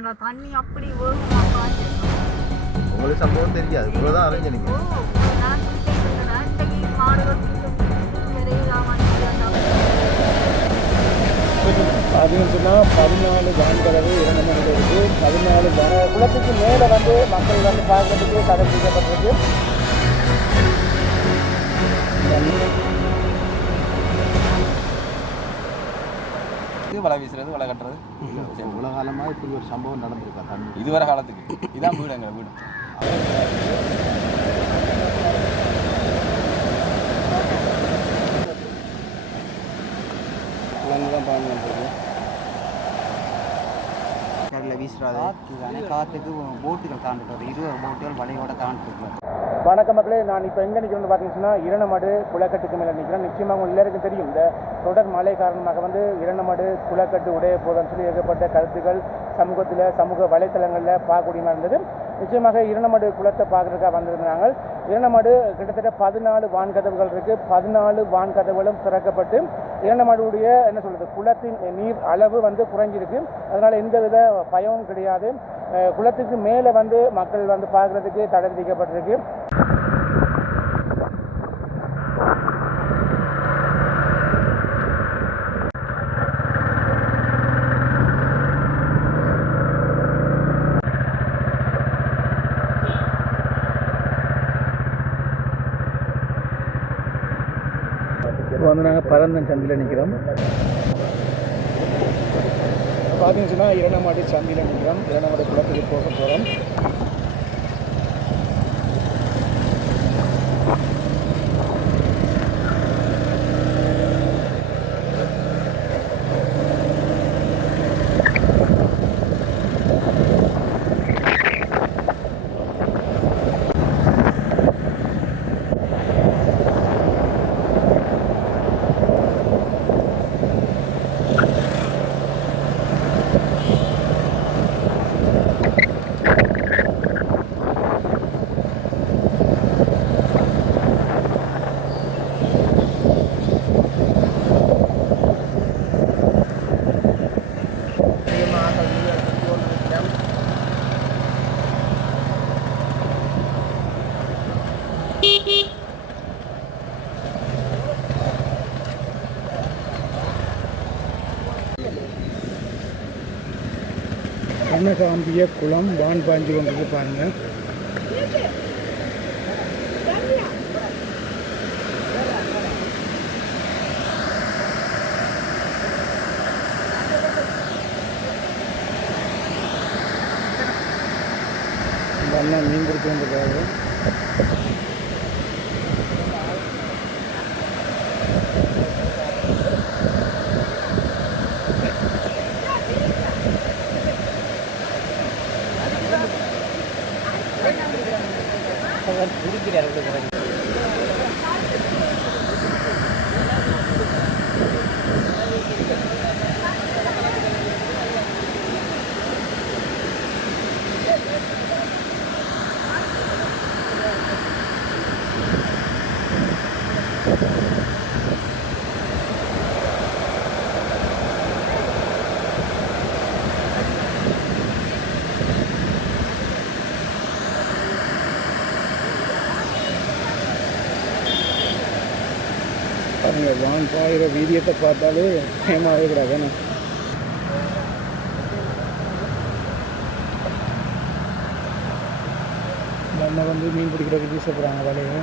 ஏன்னா தண்ணி அப்படி வேகமாக பாய்ஞ்சிருக்கு உங்களுக்கு சம்பவம் தெரியாது. இவ்வளோதான் நான் குடிக்கிறேன் இன்றைக்கு மாடுகள் அப்படின்னு சொன்னால் பதினாலு வான்கதவு இரண்டு மணி இருக்குது பதினாலு வான குளத்துக்கு மேலே வந்து மக்கள் வந்து பார்க்கறதுக்கு தடை செய்யப்பட்டிருக்கு வலை வீசுறது வலை கட்டுறது. இவ்வளோ காலமாக இப்படி ஒரு சம்பவம் நடந்திருக்கா தண்ணி இதுவரை காலத்துக்கு. இதான் வீடு எங்கள் வீடு. கடலில் வீசுறாது. காற்றுக்கு போட்டுகள் தாண்டிட்டு இருபது போட்டுகள் வலையோட தாண்டிட்டு வணக்க மக்களே நான் இப்போ எங்கே நிற்கிறேன்னு பார்த்தீங்கன்னா இரணமடு குளக்கட்டுக்கு மேலே நிற்கிறேன் நிச்சயமாக உங்கள் எல்லாருக்கும் தெரியும் இந்த தொடர் மழை காரணமாக வந்து இரணமடு குளக்கட்டு உடைய போதுன்னு சொல்லி ஏகப்பட்ட கருத்துக்கள் சமூகத்தில் சமூக வலைத்தளங்களில் பார்க்கக்கூடியமாக இருந்தது. நிச்சயமாக இரணமடு குளத்தை பார்க்குறதுக்காக வந்திருந்தாங்க இரணமடு கிட்டத்தட்ட பதினாலு வான்கதவுகள் இருக்குது பதினாலு வான்கதவுகளும் திறக்கப்பட்டு இரணமடுடைய என்ன சொல்கிறது குளத்தின் நீர் அளவு வந்து குறைஞ்சிருக்கு. அதனால் எந்தவித பயமும் கிடையாது. குளத்துக்கு மேலே வந்து மக்கள் வந்து பார்க்கறதுக்கு தடை விதிக்கப்பட்டிருக்கு. வந்து நாங்கள் பரந்தன் சந்தியில் நிற்கிறோம் பார்த்தீங்கன்னா இரண்டாம் இரணமாடி சந்தியில் நிற்கிறோம் இரணமாடி குளத்துக்கு போக போகிறோம் கண்ணகாம்பிய குளம் வான் பாஞ்சு கொண்டிருக்கு பாருங்கள் அண்ணன் மீன் பிடிச்சு வந்திருக்காரு 그건 우리끼리 하는 거잖아요. வீரியத்தை பார்த்தாலே பயமாகவே கூடாது. என்ன? நம்ம வந்து மீன் பிடிக்கிறதுக்கு வீச போகிறாங்க வலையை.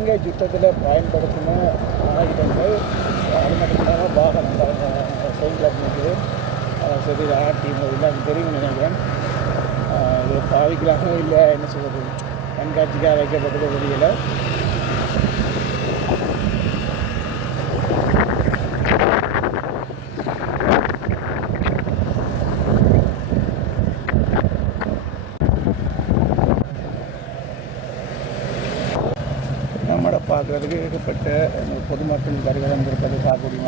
இலங்கை யுத்தத்தில் பயன்படுத்தின ஆயுதங்கள் அது மட்டும் இல்லாமல் வாகனம் செய்யலாக்கு சரி ஆர்டிஓ இல்லை அது தெரியும் நினைக்கிறேன். இது பாவிக்கலாமோ இல்லை என்ன சொல்கிறது கண்காட்சிக்காக வைக்கப்பட்டது தெரியலை. பார்க்குறதுக்கு பொதுமக்கள் வருகை வந்திருப்பதை பார்க்கக்கூடிய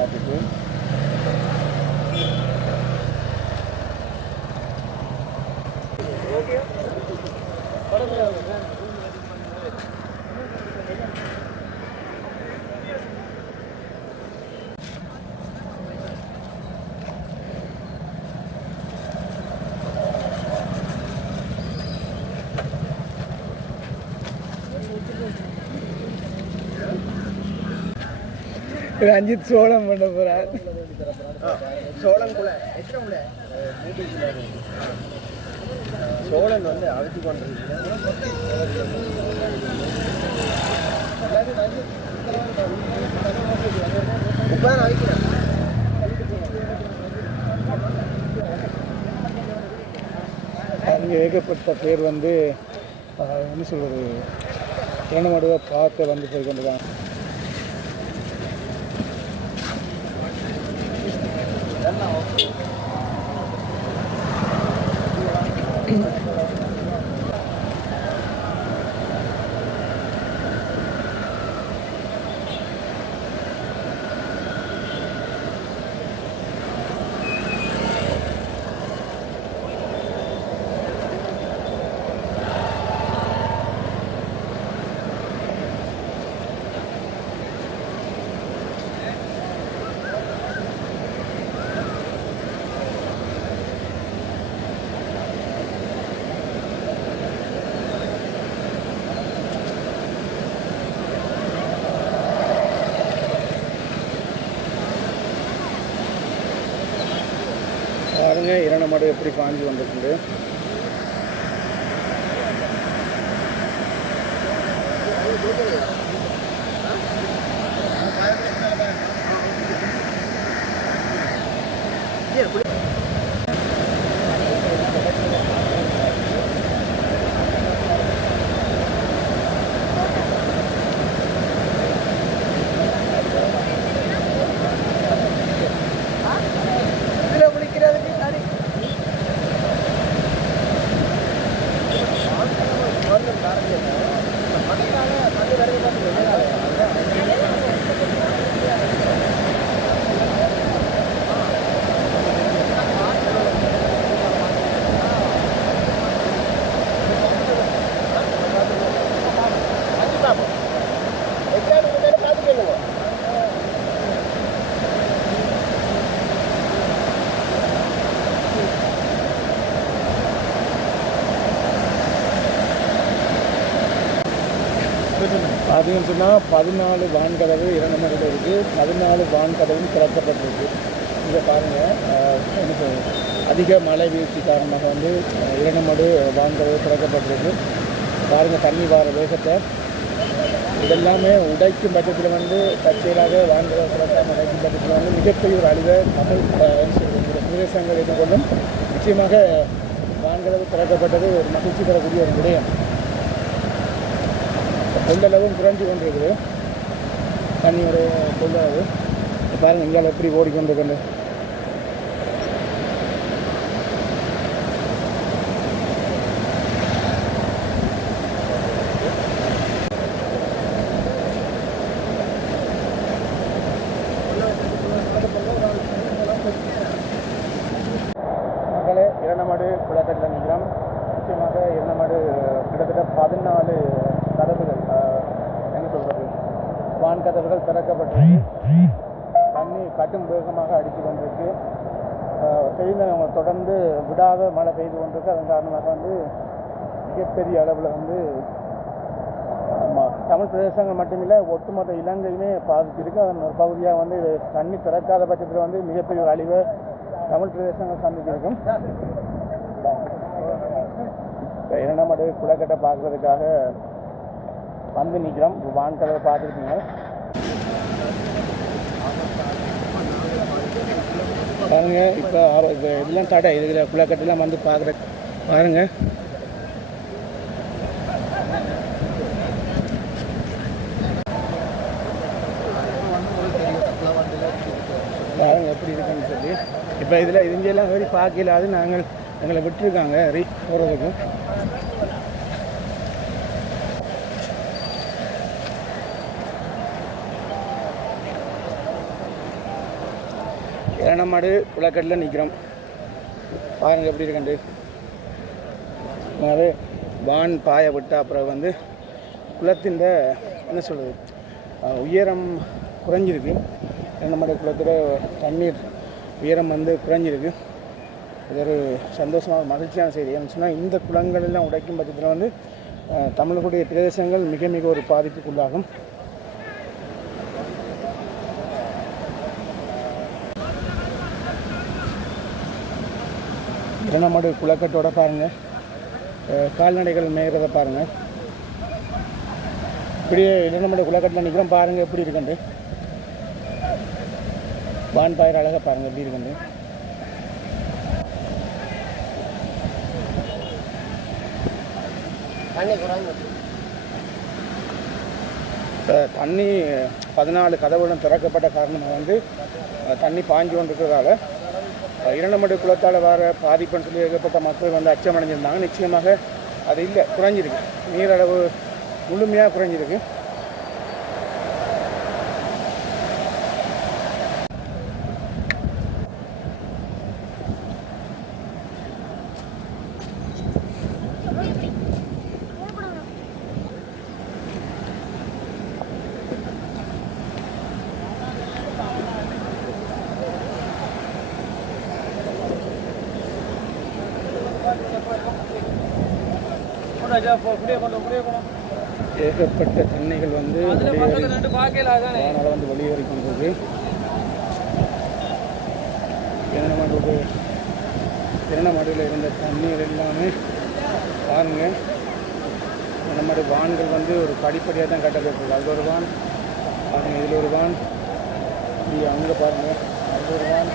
ரஞ்சித் சோழம் பண்ண போகிறார் சோழன் குலை சோழன் வந்து அழைச்சி கொண்டிருக்கிறேன் அங்கே ஏகப்பட்ட பேர் வந்து என்ன சொல்கிறது இரணமடுவை பார்க்க வந்து போய் எப்படி பாஞ்சு வந்திருக்குது அப்படின்னு சொன்னால் பதினாலு வான்கதவு இரணமடியில் இருக்குது பதினாலு வான்கதவும் திறக்கப்பட்டிருக்கு. இதை பாருங்கள் என்ன சொல்றது? அதிக மழை வீழ்ச்சி காரணமாக வந்து இரண்டு மடு வான்கதவு திறக்கப்பட்டிருக்கு. பாருங்கள் தண்ணி வார வேகத்தை. இதெல்லாமே உடைக்கும் பட்சத்தில் வந்து தற்செயலாக வான்கதவு திறக்காமல் உடைக்கும் பட்சத்தில் வந்து மிகப்பெரிய ஒரு அழிவை மக்கள் பிரதேசங்கள் எதிர்கொள்ளும். நிச்சயமாக வான்கதவு திறக்கப்பட்டது ஒரு மகிழ்ச்சி தரக்கூடிய ஒரு விடயம். கொள்ளளவும் குறைஞ்சி கொண்டிருக்குது. தண்ணியோட கொள்ளளவு பாருங்கள் எங்களால் எப்படி ஓடிக்கொண்டிருக்குன்னு மகளே இரணமடு குளக்கட்டில் நிற்கிறோம் நிச்சயமாக இரணமடு கிட்டத்தட்ட பதினாலு கதவுகள் ஆஹ், என்ன சொல்கிறது வான் கதவுகள் திறக்கப்பட்டிருக்கு தண்ணி கடும் வேகமாக அடித்து கொண்டிருக்கு ஆஹ், தெரிந்த அவங்க தொடர்ந்து விடாத மழை பெய்து கொண்டிருக்கு அதன் காரணமாக வந்து மிகப்பெரிய அளவில் வந்து தமிழ் பிரதேசங்கள் மட்டுமில்லை ஒட்டுமொத்த இலங்கையுமே பாதிச்சிருக்கு அதன் ஒரு பகுதியாக வந்து இது தண்ணி திறக்காத பட்சத்தில் வந்து மிகப்பெரிய ஒரு அழிவை தமிழ் பிரதேசங்கள் சந்திச்சிருக்கும் இப்போ இரண்டாம் மடு குளக்கட்டை பார்க்குறதுக்காக வந்து நிற்கிறோம் வான்கதவை பார்த்துருக்கீங்க பாருங்க இப்போ இதெல்லாம் தடை. இதில் குளக்கட்டெல்லாம் வந்து பார்க்குற பாருங்க. பாருங்க எப்படி இருக்குன்னு சொல்லி. இப்போ இதில் இதுங்கெல்லாம் வரி பார்க்கல அது நாங்கள் எங்களை விட்டுருக்காங்க ரீ போகிறதுக்கு குளக்கட்டில் நிற்கிறோம் பாருங்கள் எப்படி இருக்கண்டு அது வான் பாய விட்ட அப்புறம் வந்து குளத்தின் என்ன சொல்கிறது உயரம் குறைஞ்சிருக்கு. ஏனமாடு குளத்தில் தண்ணீர் உயரம் வந்து குறைஞ்சிருக்கு. இது ஒரு சந்தோஷமான மகிழ்ச்சியான செய்தி. ஏன்னு சொன்னால் இந்த குளங்கள் எல்லாம் உடைக்கும் பட்சத்தில் வந்து தமிழர்களுடைய பிரதேசங்கள் மிக மிக ஒரு பாதிப்புக்குள்ளாகும். இரணமாடு குளக்கட்டோட பாருங்கள் கால்நடைகள் மேய்கிறத பாருங்கள் இப்படியே இரணமாடு குளக்கட்டில் நிற்கிறோம் பாருங்கள் எப்படி இருக்குண்டு வான் பாயிர அழகாக பாருங்கள் எப்படி இருக்குண்டு தண்ணி பதினாலு கதவுகளும் திறக்கப்பட்ட காரணமாக வந்து தண்ணி பாஞ்சு கொண்டிருக்கிறதால இரண்டமடு குளத்தால் வர பாதிப்புன்னு சொல்லி ஏகப்பட்ட மக்கள் வந்து அச்சமடைஞ்சிருந்தாங்க. நிச்சயமாக அது இல்லை குறைஞ்சிருக்கு. நீரளவு முழுமையாக குறைஞ்சிருக்கு ஏகப்பட்ட தண்ணிகள் வந்து வெளியேறி அதனால் வந்து வெளியேறி கொண்டது. இரண்டமாடு இரண்டமாடியில் இருந்த தண்ணீர் எல்லாமே பாருங்க. மாதிரி வான்கள் வந்து ஒரு படிப்படியாக தான் கட்டப்பட்டிருக்கு. அது ஒரு வான் பாருங்கள் இதில் ஒரு வான். இங்கே அங்கே பாருங்கள் அது ஒரு வான்.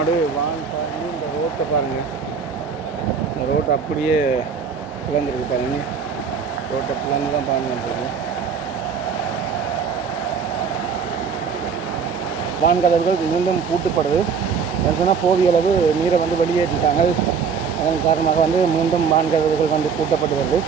மாடு வான் பாருங்க இந்த ரோட்டை பாருங்கள் இந்த ரோட்டை அப்படியே பிளந்துருக்கு பாருங்க. ரோட்டை பிளந்து தான் பாருங்க வந்துருக்கு வான் கதவுகள் மீண்டும் பூட்டுப்படுது. சொன்னால் போதிய அளவு நீரை வந்து வெளியேற்றிட்டாங்க. அதன் காரணமாக வந்து மீண்டும் வான் கதவுகள் வந்து பூட்டப்பட்டு வருது.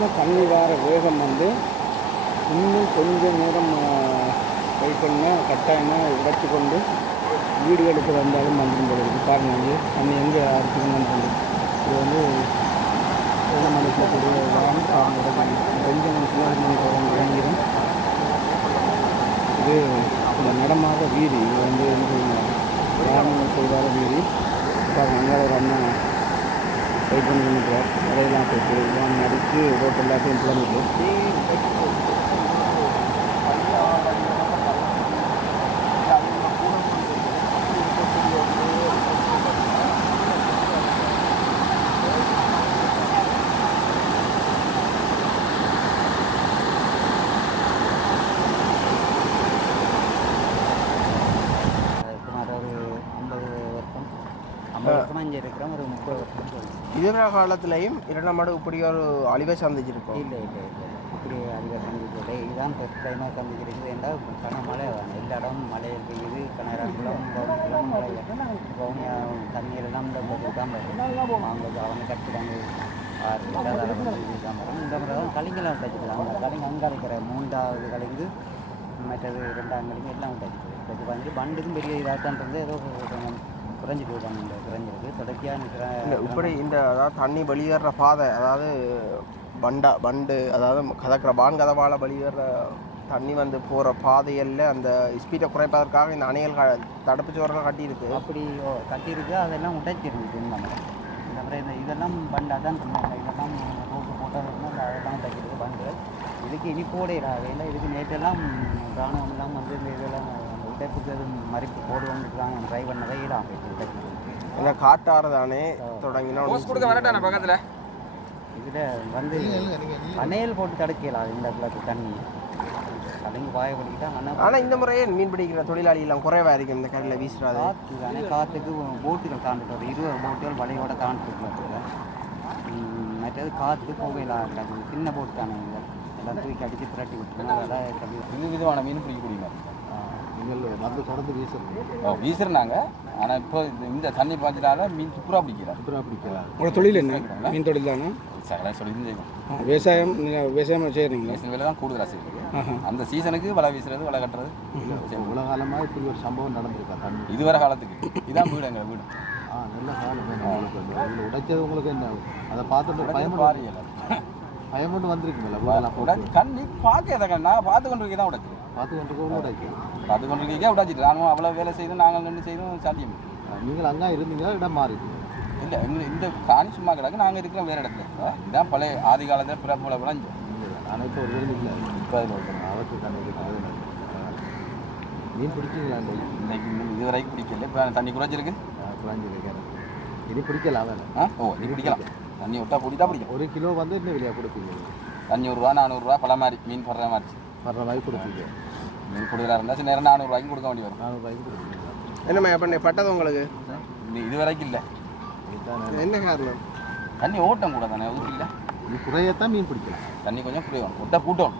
பார்த்தீங்கன்னா தண்ணி வர வேகம் வந்து இன்னும் கொஞ்சம் நேரம் வெயிட் பண்ணால் கட்டாயமாக உடைச்சி கொண்டு வீடு வீடுகளுக்கு வந்தாலும் வந்துடும் போல இருக்குது பாருங்கள் வந்து தண்ணி எங்கே அறுத்துக்கணும்னு இது வந்து ஏழு மணிக்கு கூடிய வான் கொஞ்சம் நிமிஷம் இறங்கிடும் இது இந்த நடமாத வீதி. இது வந்து கிராமங்கள் செய்தார வீதி. பாருங்கள் அங்கே ஒரு அண்ணன் வெயிட் பண்ணி நின்றுக்கிறார் வரையெல்லாம் போயிட்டு வான் அடித்து ரோட்டு எல்லாத்தையும் சுமார் ஒரு ஐம்பது வருஷம் ஐம்பது வருஷமாக இங்கே இருக்கிறோம் ஒரு முப்பது வருஷம் காலத்துலேயும் இரண்டாம் மாடு இப்படி ஒரு அழிவை சந்திச்சிருக்கோம். இல்லை இல்லை இல்லை. இப்படி அழிவை சந்திக்கலை இதுதான் ஃபஸ்ட் டைமாக சந்திச்சிருக்குது என்றால் கன மழை வேணும் எல்லா இடமும் மழை பெய்யுது. கனராகுளம் பவுனிக்குளம் மழை பவுனியா தண்ணீரெல்லாம் இந்த பக்கம் தான் வரும். அவங்க அவங்க கட்டிடாங்க. இந்த முறை தான் கலிங்கெல்லாம் விட்டாச்சுக்கலாம் அந்த கலிங்க அங்கே இருக்கிற மூன்றாவது கலிங்கு மற்றது ரெண்டாம் கலிங்கு எல்லாம் விட்டாச்சு இப்போ வந்து பண்டுக்கும் பெரிய இதாக தான் இருந்து ஏதோ குறைஞ்சிட்டு இருக்காங்க இந்த குறைஞ்சிருக்கு தொடர்ச்சியாக இல்லை இப்படி இந்த அதாவது தண்ணி வெளியேற பாதை அதாவது பண்டா பண்டு அதாவது கதக்கிற பான் கதவால வெளியேற தண்ணி வந்து போகிற பாதையில் அந்த ஸ்பீடை குறைப்பதற்காக இந்த அணைகள் க- தடுப்பு சுவர்கள் கட்டியிருக்கு. அப்படி கட்டியிருக்கு. அதெல்லாம் உடைச்சிருந்துச்சு இந்த இந்த முறை இந்த இதெல்லாம் பண்டா தான் சொன்னாங்க. இதெல்லாம் ரோட்டு போட்டதுன்னா அதெல்லாம் உடைக்கிறது பண்டு. இதுக்கு இனி போடையிடாது இல்லை இதுக்கு நேற்றெல்லாம் ராணுவம் எல்லாம் வந்து இந்த இதெல்லாம் அந்த உடைப்புக்கு எதுவும் மறிப்பு போடுவோம்னு ட்ரை பண்ணதை ஈடாக போயிட்டு காட்டாறு தானே தொடங்கினா கொடுக்க வரட்டானே பக்கத்தில். இதில் வந்து அணையல் போட்டு தடுக்கலாம் இந்த இடத்துல தண்ணி. கலைஞர் பாய பிடிக்கிட்டா ஆனால் இந்த முறையே மீன் பிடிக்கிற தொழிலாளி எல்லாம் குறைவாக இருக்கும் இந்த கரையில் வீசுறாது. தானே காற்றுக்கு போட்டுகள் தாண்டிட்டு வரும் இருபது போட்டுகள் வலையோட தாண்டிட்டு வருது மற்றது காற்று போகையில் சின்ன போட்டு தானே எல்லாம் தூக்கி அடித்து புரட்டி விட்டுருங்க. அதெல்லாம் கம்மி இது விதமான மீன் பிடிக்கக்கூடிய நீங்கள் வந்து தொடர்ந்து வீசுறது. ஓ வீசுறாங்க ஆனால் இப்போ இந்த- இந்த தண்ணி பாய்ச்சலால மீன் சூப்பராக பிடிக்கிறார் சுற்றுலா பிடிக்கலாம் உங்களோட தொழில் என்ன? மீன் தொழில் தானே? சகல ஆ, விவசாயம் நீங்கள் விவசாயம் செய்கிறீங்களா வேலை தான் கூடுதலாக செய்யுது. அந்த சீசனுக்கு வலை வீசுறது வலை கட்டுறது. இவ்வளோ காலமாக இப்படி ஒரு சம்பவம் நடந்திருக்கா? தண்ணி. இதுவரை காலத்துக்கு. இதான் வீடு எங்கள் வீடு. ஆ நல்ல காலம் உங்களுக்கு உடைச்சது உங்களுக்கு என்ன? அதை பார்த்துட்டு பயமும் பாரியல பயமுண்டு வந்திருக்குங்களா கண்ணி பார்க்க நான் பார்த்து கொண்டு இருக்கே தான் உடைச்சு பார்த்து கொண்டு உடைக்கு பார்த்து கொண்டு இருக்கே உடைச்சிட்டு நானும் அவ்வளோ வேலை செய்து நாங்கள் நின்று செய்தும் சாத்தியம் நீங்கள் அங்கே இருந்தீங்களா இடம் மாறி இல்லை எங்க இந்த காணி சும்மா கிடக்கு நாங்கள் இருக்கிற வேறு இடத்துல இருக்கோம். இதுதான் பழைய ஆதி காலத்தில் பிறப்பு விளைஞ்சு ஆனால் இப்போ ஒரு வேலை இல்லை இப்போ அந்த இருக்கிறது மீன் பிடிச்சிங்களா இன்னைக்கு இது வரைக்கும் பிடிக்கல இப்போ தண்ணி குறைஞ்சிருக்கு இருக்கிறது இனி பிடிக்கலாம் வேலை ஆ ஓ நீ பிடிக்கலாம் தண்ணி விட்டா பிடித்தா பிடிக்கும் ஒரு கிலோ வந்து என்ன விலையாக கொடுப்பீங்க ரூபா நானூறுரூவா பல மாதிரி மீன் படுற மாதிரி வர்ற மாதிரி கொடுப்பீங்க மீன் கொடுக்குறா இருந்தால் சில நேரம் நானூறுரூவாய்க்கு கொடுக்க வேண்டி வரும். நானூறுபாய்க்கு கொடுப்பீங்க என்னம்மா பண்ண பட்டது உங்களுக்கு? இது இது வரைக்கும் இல்லை என்ன காரணம்? தண்ணி ஓட்டம் கூட தானே ஊற்றி இல்லை? நீ குறையத்தான் மீன் பிடிக்கலாம் தண்ணி கொஞ்சம் குறையும் ஒட்டை கூட்டம்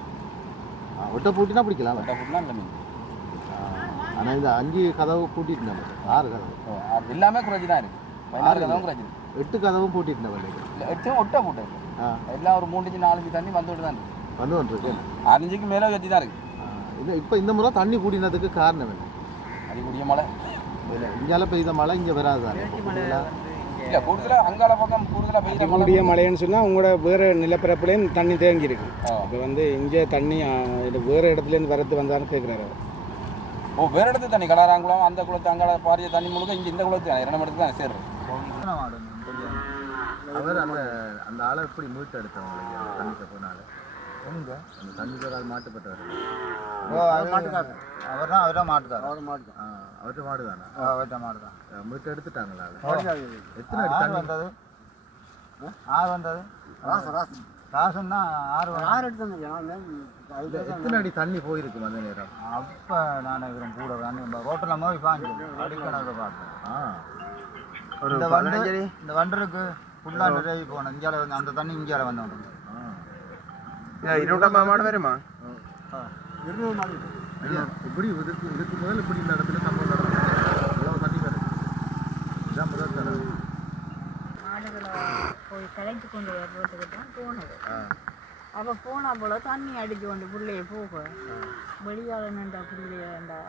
ஆ, ஒட்டை பூட்டினா பிடிக்கலாம். ஒட்டை கூட்டினா இல்லை மீன். ஆனால் இந்த அஞ்சு கதவு பூட்டிட்டு நம்ம ஆறு கதவு. அது எல்லாமே குறைஞ்சி தான் இருக்குது பதினாறு கதவும் குறைஞ்சிது எட்டு கதவும் பூட்டிட்டு நம்ம இல்லை எட்டும் ஒட்டை போட்டு ஆ. எல்லாம் ஒரு மூணு இன்ச்சு நாலு இன்ச்சு தண்ணி வந்துட்டு தான் இருக்கு. வந்து வந்துருக்கு அஞ்சுக்கு மேலே வச்சு தான் இருக்குது இது இப்போ இந்த முறை தண்ணி கூடினதுக்கு காரணம் என்ன? அது குடிய மழை. இங்கால பெய்த மழை இங்கே வராது தானே. இல்லை கூடுதலாக அங்கால பக்கம் கூடுதலாக பெய்யுற மழை அதிகூடிய மழைன்னு சொன்னால் உங்களோட வேறு நிலப்பரப்புலேயும் தண்ணி தேங்கி இருக்கு. இப்போ வந்து இங்கே தண்ணி இது வேறு இடத்துலேருந்து வரது வந்தான்னு கேட்குறாரு ஓ வேற இடத்து தண்ணி கடாராங்குளம் அந்த குளத்து அங்கால பாரிய தண்ணி முழுக்க இங்கே இந்த குளத்து இரண்டு இடத்துக்கு தான் சேர்றது. அவர் அந்த அந்த ஆளை எப்படி மீட்டு எடுத்தவங்க தண்ணி போனால. எங்க? அந்த அது மாட்டுப்பட்டவர். மாட்டுக்காரர் அவர் தான் அவர்தான் மாட்டுக்காரர். அவர் மாட்டு அவர்கிட்ட மாடு தானே அவர்கிட்ட மாட்டு தான் மீட்டு எடுத்துட்டாங்களா? எத்தனை அடி ஆறு தண்ணி வந்தது ஆறு வந்தது. ராசன்னா ஆறு ஆறு எடுத்து எத்தனை அடி தண்ணி போயிருக்கும் அந்த நேரம்? அப்போ நான் இருக்கிறேன் கூட நான் ரோட்டில் போய் பாஞ்சு அடிக்கணக்கு பார்த்தேன். ஆ. இந்த வண்டு இந்த வண்டருக்கு ஃபுல்லாக நிறைய போனேன் இந்தியாவில் வந்து அந்த தண்ணி இந்தியாவில் வந்தோம். மாடு வருமா ஐயா இப்படி இதுக்கு இதுக்கு முதல்ல இப்படி இந்த இடத்துல சம்பவம் நடந்தது? இவ்வளவு தண்ணி வருது இதான் முதல் தடவை. மாடுகளை போய் கலைத்து கொண்டு வருவதுக்கு தான் போனது. ஆ. அப்போ போனா போல தண்ணி அடிச்சு கொண்டு பிள்ளைய போக. வெளியால நின்றா பிள்ளையண்டா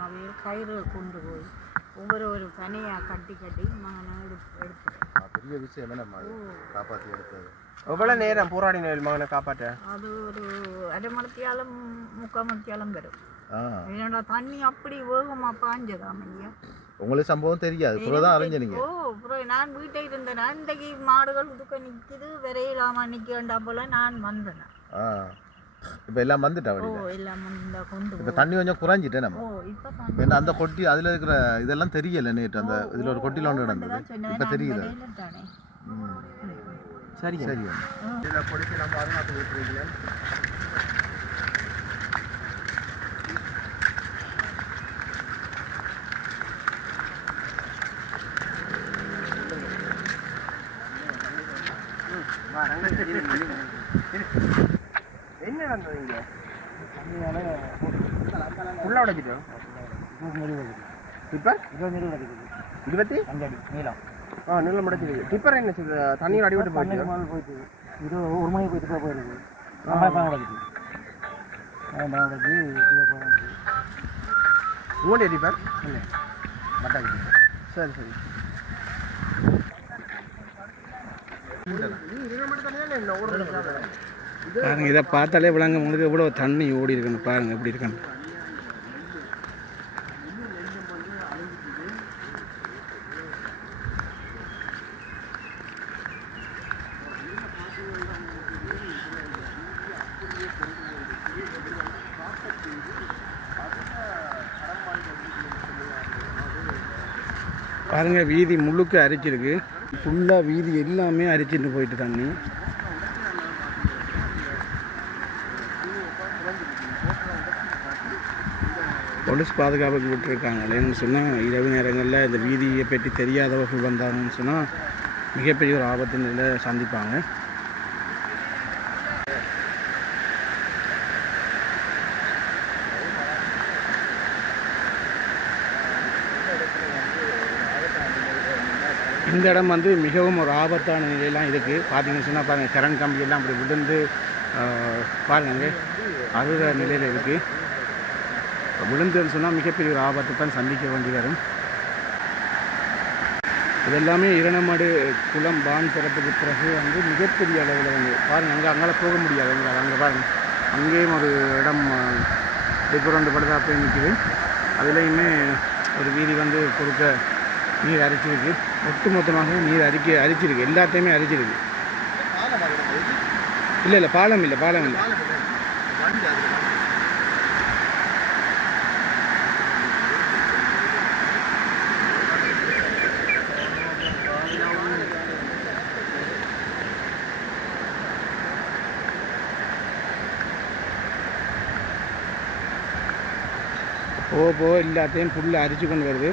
அவைய கயிறு கொண்டு போய் ஒவ்வொரு ஒரு தனியாக கட்டி கட்டி மகனை எடுத்து எடுத்து. பெரிய விஷயம் என்ன காப்பாற்றி எடுத்தது. எவ்வளோ நேரம் போராடின மகனை காப்பாற்ற? அது ஒரு அரை மணித்தியாலும் முக்கால் மணித்தியாலும் வரும் என்னடா தண்ணி அப்படி வேகமாக பாஞ்சதாம் ஐயா உங்களுக்கு சம்பவம் தெரியாது. இப்போ தான் அறிஞ்சனீங்க ஓ அப்புறம் நான் வீட்டை இருந்தேன். இன்றைக்கு மாடுகள் உதுக்க நிற்கிது விரையிலாமா நிற்கண்டா போல நான் வந்தேன். இப்போ எல்லாம் வந்துட்டா ஓ எல்லாம் கொண்டு இப்போ. தண்ணி கொஞ்சம் குறைஞ்சிட்டே நம்ம. என்ன அந்த கொட்டி அதில் இருக்கிற இதெல்லாம் தெரியல நேற்று அந்த இதில் ஒரு கொட்டியில் ஒன்று நடந்தது. இப்போ தெரியுது தானே சரி சரி இதில் பிடிச்சி நம்ம அருணாத்து விட்டுருக்கீங்க என்ன நடந்தது இங்க? ஃபுல்லாக உடைச்சிட்டோம். டிப்பர் இருபத்தி? அஞ்சடி நீளம். ஆ நீளம் உடைச்சிருக்கு டிப்பர் என்ன செய்யுது? தண்ணீர் அடிபட்டு போயிடுச்சு? போயிட்டு இது ஒரு மணிக்கு போயிட்டு போய் போயிருக்கு. உடைச்சி இதை போயிருக்கு உங்களுடைய டிப்பர்? இல்லை. மட்டாக்கு சரி சரி. பாருங்க இதை பார்த்தாலே விளங்க உங்களுக்கு எவ்வளோ தண்ணி ஓடி இருக்குன்னு பாருங்க எப்படி இருக்குன்னு பாருங்க வீதி முழுக்க அரிச்சிருக்கு. ஃபுல்லாக வீதி எல்லாமே அரிச்சிட்டு போயிட்டு தண்ணி. போலீஸ் பாதுகாப்புக்கு விட்டுருக்காங்க இல்லைன்னு சொன்னால் இரவு நேரங்களில் இந்த வீதியை பற்றி தெரியாதவர்கள் வந்தாங்கன்னு சொன்னால் மிகப்பெரிய ஒரு ஆபத்து நிலை சந்திப்பாங்க. இந்த இடம் வந்து மிகவும் ஒரு ஆபத்தான நிலையெல்லாம் இருக்குது பார்த்தீங்கன்னு சொன்னால் பாருங்கள் கரண்ட் கம்பியெல்லாம் அப்படி விழுந்து பாருங்க அழுகிற நிலையில் இருக்குது விழுந்துன்னு சொன்னால் மிகப்பெரிய ஒரு ஆபத்தை தான் சந்திக்க வேண்டி வரும். இதெல்லாமே இரணமடு குளம் பான் திறப்புக்கு பிறகு வந்து மிகப்பெரிய அளவில் வந்து பாருங்கள் அங்கே அங்கால போக முடியாது. அங்கே அங்கே பாருங்கள் அங்கேயும் ஒரு இடம் டிஃபரெண்ட் போய் நிற்குது அதுலேயுமே ஒரு வீதி வந்து குறுக்க நீர் அரைச்சிருக்கு. ஒட்டு மொத்தமாக நீர் அரிக்க அரிச்சிருக்கு. எல்லாத்தையுமே அரிச்சிருக்கு. இல்லை இல்லை பாலம் இல்லை பாலம் இல்லை. போக போக எல்லாத்தையும் புல்லை அரிச்சு கொண்டு வருது.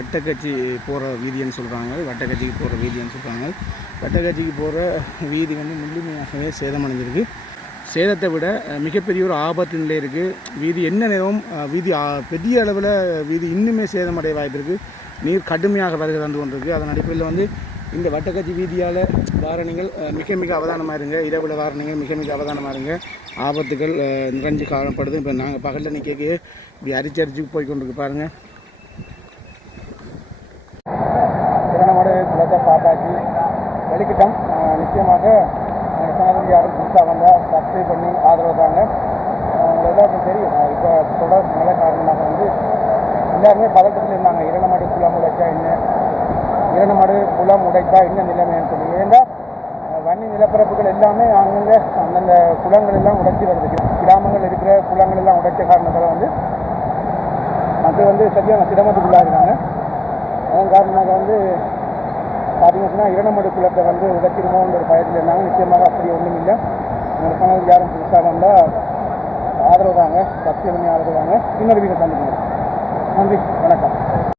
வட்டக்கட்சி போகிற வீதின்னு சொல்கிறாங்க வட்டக்கட்சிக்கு போகிற வீதின்னு சொல்கிறாங்க வட்டக்கட்சிக்கு போகிற வீதி வந்து முழுமையாகவே சேதமடைஞ்சிருக்கு. சேதத்தை விட மிகப்பெரிய ஒரு ஆபத்து நிலை இருக்குது வீதி என்ன நேரம் வீதி பெரிய அளவில் வீதி இன்னுமே சேதமடைய வாய்ப்பு இருக்குது நீர் கடுமையாக வருகை தந்து கொண்டிருக்கு. அதன் அடிப்படையில் வந்து இந்த வட்டக்கட்சி வீதியால் வாரணிகள் மிக மிக அவதானமாக இருங்க. இரவில் வாரணிகள் மிக மிக அவதானமாக இருங்க. ஆபத்துகள் நிறைஞ்சு காணப்படுது. இப்போ நாங்கள் பகலில் நிற்க இப்படி அரிச்சு அரிச்சு போய் கொண்டிருக்கு பாருங்கள் திறனமோடு குளத்தை பார்த்தாச்சு வெளிக்கிட்டோம் அஹ் நிச்சயமாக அஹ் சேனலுக்கு யாரும் புதுசாக வந்தால் சப்ஸ்கிரைப் பண்ணி ஆதரவு தாங்க அஹ் உங்களுக்கு எல்லாருக்கும் தெரியும் அஹ் இப்போ தொடர் மழை காரணமாக வந்து எல்லாருமே பதட்டத்தில் இருந்தாங்க. இரண்டு குளம் உடைச்சா என்ன? இரண்டு மாடு குளம் உடைத்தா என்ன நிலைமைன்னு சொல்லி. ஏன்னா வன்னி நிலப்பரப்புகள் எல்லாமே அங்கங்கே அந்தந்த குளங்கள் எல்லாம் உடைச்சி வருது. கிராமங்கள் இருக்கிற குளங்கள் எல்லாம் உடைச்ச காரணத்தால் வந்து மக்கள் வந்து சரியான சிரமத்துக்குள்ளாக இருக்காங்க அதன் காரணமாக வந்து பார்த்தீங்கன்னா இரணமடு குளத்தை வந்து உடைச்சிருமோன்ற ஒரு பயத்தில் இருந்தாங்க. நிச்சயமாக அப்படி ஒன்றும் இல்லை. எங்களுக்கு யாரும் புதுசாக வந்தால் ஆதரவு தாங்க சத்தியமணி ஆதரவு தாங்க. இன்னொரு வீட்டை தந்துக்கணும் நன்றி வணக்கம்.